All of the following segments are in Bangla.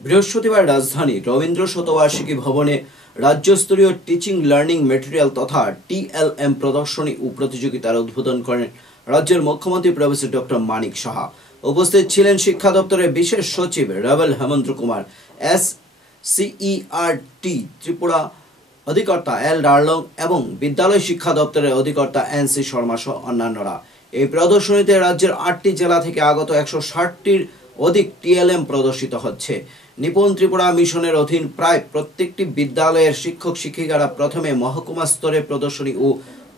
বৃহস্পতিবার রাজধানী রবীন্দ্র শতবার্ষিকী ভবনে রাজ্যস্তরীয় টিচিং লার্নিং ম্যাটেরিয়াল তথা টিএলএম প্রদর্শনী ও প্রতিযোগিতার উদ্বোধন করেন রাজ্যের মুখ্যমন্ত্রী প্রফেসর ডক্টর মানিক সাহা। উপস্থিত ছিলেন শিক্ষা দপ্তরের বিশেষ সচিব রেবেল হেমন্ত কুমার, SCERT ত্রিপুরা অধিকর্তা এল ডার্লং এবং বিদ্যালয় শিক্ষা দপ্তরের অধিকর্তা NC শর্মা সহ অন্যান্যরা। এই প্রদর্শনীতে রাজ্যের 8টি জেলা থেকে আগত 160টির অধিক টিএলএম প্রদর্শিত হচ্ছে। নিপুণ ত্রিপুরা মিশনের অধীন প্রায় প্রত্যেকটি বিদ্যালয়ের শিক্ষক শিক্ষিকারা প্রথমে মহকুমা স্তরে প্রদর্শনী ও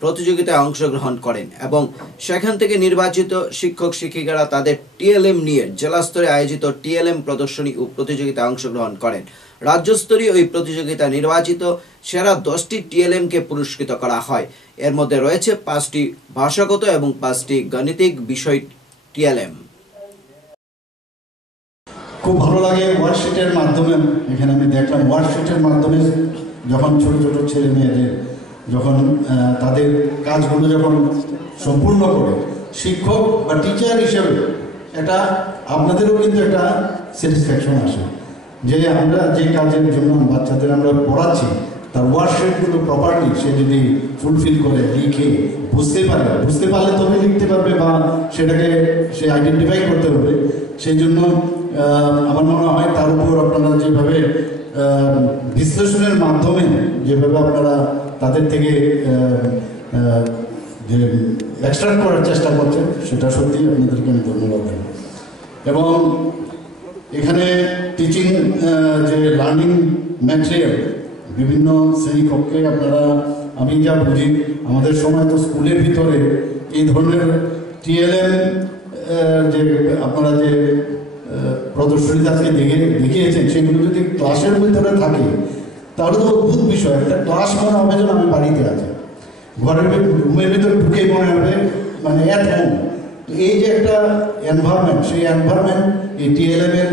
প্রতিযোগিতায় অংশগ্রহণ করেন এবং সেখান থেকে নির্বাচিত শিক্ষক শিক্ষিকারা তাদের টিএলএম নিয়ে জেলা স্তরে আয়োজিত টিএলএম প্রদর্শনী ও প্রতিযোগিতায় অংশগ্রহণ করেন। রাজ্যস্তরীয় এই প্রতিযোগিতা নির্বাচিত সেরা 10টি টিএলএমকে পুরস্কৃত করা হয়। এর মধ্যে রয়েছে 5টি ভাষাগত এবং 5টি গণিতিক বিষয় টিএলএম। খুব ভালো লাগে ওয়ার্কশিটের মাধ্যমে, এখানে আমি দেখলাম ওয়ার্কশিটের মাধ্যমে যখন ছোট ছোট ছেলে মেয়েদের যখন তাদের কাজগুলো যখন সম্পূর্ণ করে শিক্ষক বা টিচার হিসেবে এটা আপনাদেরও কিন্তু একটা স্যাটিসফ্যাকশন আসে যে আমরা যে কাজের জন্য বাচ্চাদের আমরা পড়াচ্ছি তার ওয়ার্কশিটগুলো প্রপারলি সে যদি ফুলফিল করে লিখে বুঝতে পারলে তবে লিখতে পারবে বা সেটাকে সে আইডেন্টিফাই করতে পারবে। সেই জন্য আমার মনে হয় তার উপর আপনারা যেভাবে বিশ্লেষণের মাধ্যমে যেভাবে আপনারা তাদের থেকে যে এক্সট্রাক্ট করার চেষ্টা করছেন সেটা সত্যিই আপনাদেরকে আমি ধন্যবাদ দেব। এবং এখানে টিচিং যে লার্নিং ম্যাটেরিয়াল বিভিন্ন শ্রেণীকক্ষে আপনারা, আমি যা বুঝি আমাদের সময় তো স্কুলের ভিতরে এই ধরনের টিএলএম যে আপনারা যে প্রদর্শনী আজকে দেখিয়েছেন সেগুলো যদি ক্লাসের ভিতরে থাকে তাহলে তো অদ্ভুত বিষয়। একটা ক্লাস মনে হবে যেন আমি বাড়িতে আছি, ঘরের রুমের ভিতরে ঢুকে মনে হবে মানে অ্যাট হোম। তো এই যে একটা এনভায়রনমেন্ট, সেই এনভায়রনমেন্ট এই টিএলএমের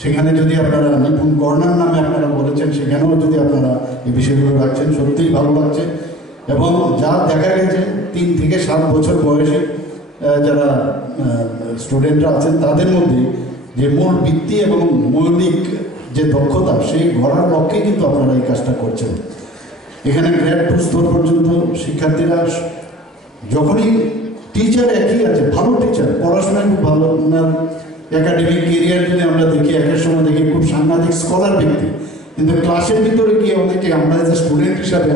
সেখানে যদি আপনারা নিপুণ কর্নার নামে আপনারা বলেছেন সেখানেও যদি আপনারা এই বিষয়গুলো রাখছেন সত্যিই ভালো লাগছে। এবং যা দেখা গেছে 3 থেকে 7 বছর বয়সে যারা স্টুডেন্টরা আছেন তাদের মধ্যে যে মূল ভিত্তি এবং মৌলিক যে দক্ষতা সেই গড়ার লক্ষ্যে কিন্তু আপনারা এই কাজটা করছেন। এখানে গ্রেড 2 স্তর পর্যন্ত শিক্ষার্থীরা যখনই টিচার একই আছে, ভালো টিচার, পড়াশোনায় খুব ভালো, ওনার একাডেমিক কেরিয়ার যদি আমরা দেখি একের সময় দেখি খুব সাংঘাতিক স্কলার ব্যক্তি, কিন্তু ক্লাসের ভিতরে গিয়ে অনেকে আমরা যে স্টুডেন্ট হিসাবে